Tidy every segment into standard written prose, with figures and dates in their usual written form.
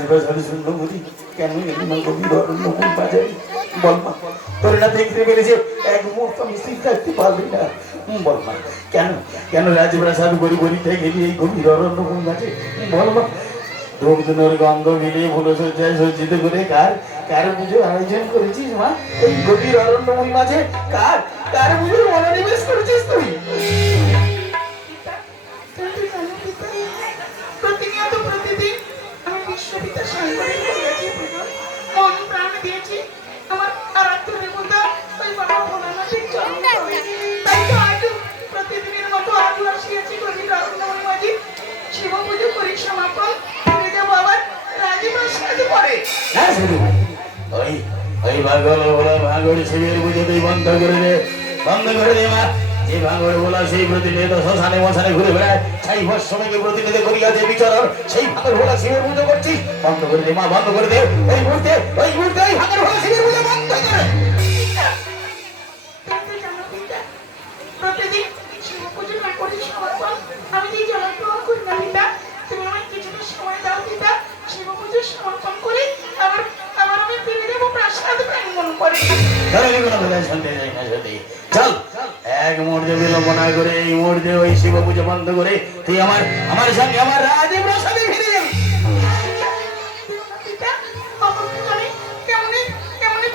রাজপ্রাসাদে শূন্য বুঝি কেন এলি মা গভীর অরণ্য কোন বাজারে বল মা তোর না দেখতে পেরেছে এক মুহূর্ত আমি স্থির থাকতে পারলি না বল মা কেন কেন রাজপ্রাসাদ গড়ি গড়িতে গেলি এই গভীর অরণ্য কোন বাজে বল মা ধূপধুনোর গন্ধ মিলিয়ে ফুলসজ্জায় সজ্জিত করে কার কার পুজো আয়োজন করেছিস মা এই গভীর অরণ্যময় মাঝে কার কার পুজোর মনোনিবেশ করেছিস তুই প্রতিনিয়ত প্রতিদিন আমি বিশ্ববিদ্যালয় সাংবাদিক করেছি মন প্রাণ দিয়েছি আমার আরাধ্য দেবতা ওই বাবা ভোলানাথের চরণ তলে। তাই তো আজও প্রতিদিনের মতো আজও আসিয়াছি গভীর অরণ্যময় মাঝে শিব পুজো করি সমাপন ফিরে যাবো আবার রাজপ্রাসাদে পরে। হ্যাঁ শুধু ওই ওই ভাগল বলা ভাগল শিবের পুজো তুই বন্ধ করে দে মা যে ভাঙড় বলা সেই প্রতিনিয়ত শ্মশানে মশানে ঘুরে বেড়ায় সেই ভস্মকে প্রতিনিধিত করিয়াছে বিচরণ সেই ভাঙড় বলা শিবের পুজো করছিস বন্ধ করে দে মা বন্ধ করে দে ওই মুহূর্তে ওই ভাঙড় বলা শিবের পুজো বন্ধ করে প্রতিদিন শিব পুজো না করি সমাপন আমি যে জলগ্রহণ করি না পিতা তুমি আমায় কিছুটা সময় দাও পিতা শিব পুজো সমাপন করে আবার আবার আমি ফিরে যাবো প্রাসাদ প্রাঙ্গণ করে। চল এক মুহূর্তে বিলম্ব না করে এই মুহূর্তে ওই শিব পুজো বন্ধ করে তুই আমার আমার সঙ্গে আমার রাজপ্রাসাদে ফিরে যাবি।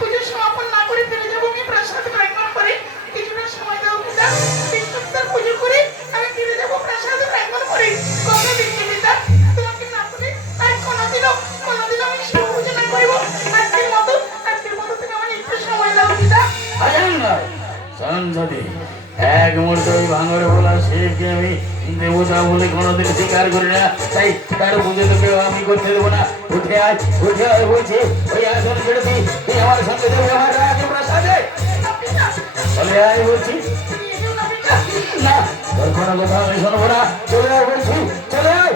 পুজো সমাপন না করে ফিরে যাবো আমি প্রাসাদ প্রাঙ্গণ করে কিছুটা সময় দাও পিতা বিশ্ববিদ্যালয় পুজো করে আমি ফিরে যাবো প্রাসাদ প্রাঙ্গণ করে কথা দিচ্ছি পিতা তোমাকে না করে আর কোনোদিনও আমি শিব পুজো না করিব আজকের মতো তুমি আমার একটু সময় দাও পিতা। যদি এক মুহূর্তে ওই ভাঙড়ে বলা শিবকে আমি দেবতা বলে কোনোদিন স্বীকার করি না তাই তার পুজো তোকে আমি করতে দেবো না উঠে আয় বলছি ওই আসন ছেড়ে দিই তুই আমার সঙ্গে দেবে আমার রাজপ্রাসাদে চলে আয় বলছি না তোর কোনো কথা আমি শোনবো না চলে আয় বলছি চলে আয়